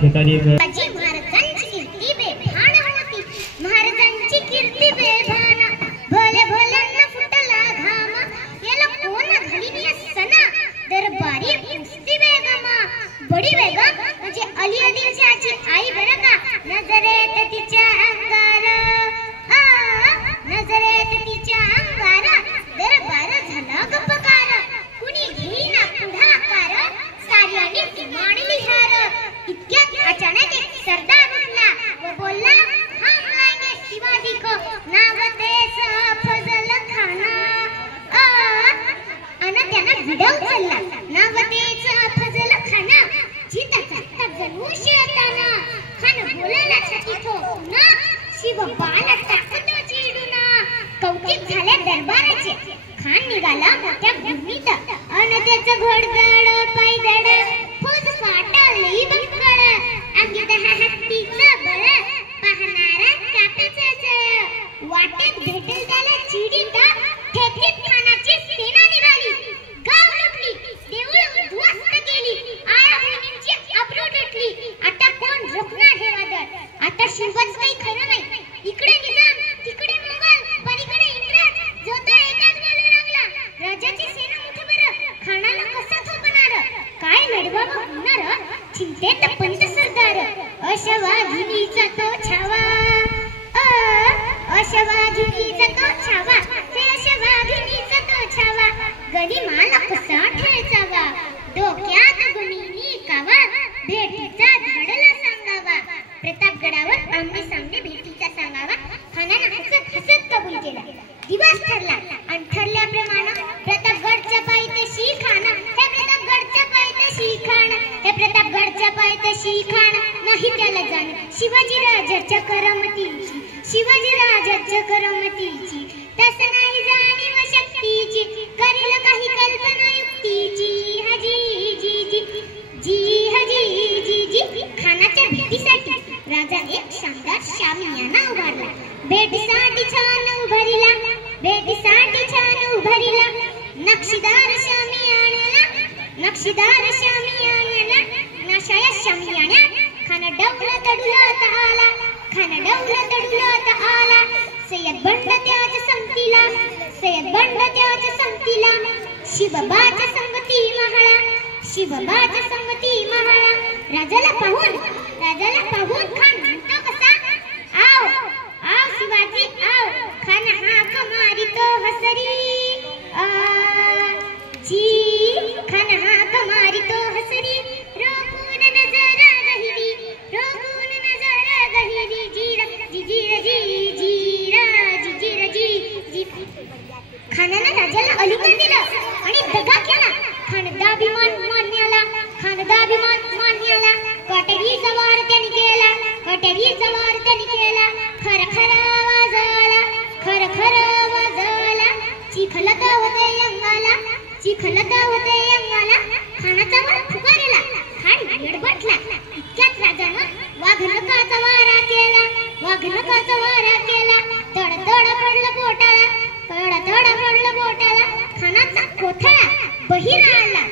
ठिकाणी महाराजांची कीर्ती बेभान होती, महाराजांची कीर्ती बेभान. भले भल्यांना फुटला घाम, याला कोण घालीन या सना. दरबारी पुसती बेगम, बडी बेगम म्हणजे अली आदिलशाची आई बरं का. नजरेत तिच्या अंगार, नजरेत तिच्या अंगार दरबार झाला गप्पकार. कुणी घेईना पुढाकार, साऱ्यांनी ती मांडली हार. इतक्यात अचानक एक सरदार उठला व बोलला, हम लाएंगे शिवाजी को, नाव त्याचं फजल खाना. आणि त्यानं विडा उचलला, नाव त्याचं फजल खाना. जिताचा तगजणू शेताना, खान बोलायला छाती ठोकून, शिवबाला टाकतो चिडून. कौतिक झाले दरबाराचे, खान निघाला मोठ्या भूमीत. अन त्याचं घोडदळ पायदळ, फौज फाटाळली बंकळ. अंगीत हत्तीचं बळ, पाहणारा काटाचाच. वाटेत भेटेल त्याला चिडीत, ठेकीत खानाची सेना निघाली. गाव लुटली, देऊळ उद्ध्वस्त केली, आया बहिणींची अब्रू लुटली. आता कोण रोखणार हे वादळ? आता शिवबाचं काही खरं नाही. इकडे निजाम, तिकडे मोगल, पलीकडे इंग्रज, जो तो एकाच बोलू लागला. राजाची सेना मोठं बरं, खानाला कसा थोपणार? काय लढवावं होणार? चिंतेत पंत सरदार. अशवाघिनीचा तो छावा, अशवाघिनीचा तो छावा, हे अशवाघिनीचा तो छावा. गनिमाला कसा ठेचावा, डोक्यात गुणिनी कावा. भेटीचा धडला सांगावा, प्रतापगडावर आमने सामने भेटीचा सांगावा. खानानं हसत हसत कबूल केला. दिवस ठरला आणि ठरल्याप्रमाणे प्रतापगडच्या पायथ्याशी खान, हे प्रतापगडच्या पायथ्याशी खान, हे प्रतापगडच्या पायथ्याशी खान. नाही त्याला जाण शिवाजी राजाच्या करमतीची, शिवाजी राजाच्या करमतीची. तसं नाही जाणीव शक्तीची, करील काही कल्पना युक्तीची. हजी जी जी जी हजी जी जी. खानाच्या भेटीसाठी राजा एक शानदार शामियाना उभारला. भेटीसाठी छान उभारिला, भेटीसाठी छान उभारिला. नक्षीदार शामियाना, नक्षीदार शामियाना. नाशाया शामियाना खाना डौला तडुलात आला, खाना डौला तडुलात आला. सय्यद बंड त्याच्या संगतीला, सय्यद बंड त्याच्या संगतीला. शिवबाच्या संगती महाळा, शिवबाच्या संगती महाळा. राजाला पाहून खान म्हणतो कसा, आव आव शिवाजी आव. खान हाक मारितो हसरी, जी खान हाक मारितो हसरी. रोखून नजर गहिरी, रोखून नजर गहिरी. जीरा जी जीरा जी जीरा जी जीरा जी जी. खानानं राजाला अलिंगन दिलं आणि दगा केला. खानदाभिमान मान्याला, खानदाभिमान मान्याला. कटेरी सवार त्यांनी केला, कटेरी सवार त्यांनी केला. खर खर वाजला, खर खर वाजला. चिखलत होते अंगाला, चिखलत होते अंगाला. खानाचा वर फुकारेला, खान गडबडला. इतक्यात राजानं वाघनकाचा वारा केला, वाघनकाचा वारा केला. तड तड पडलं बोटाला, तड तड पडलं बोटाला. खानाचा कोथळा बहिरा आला.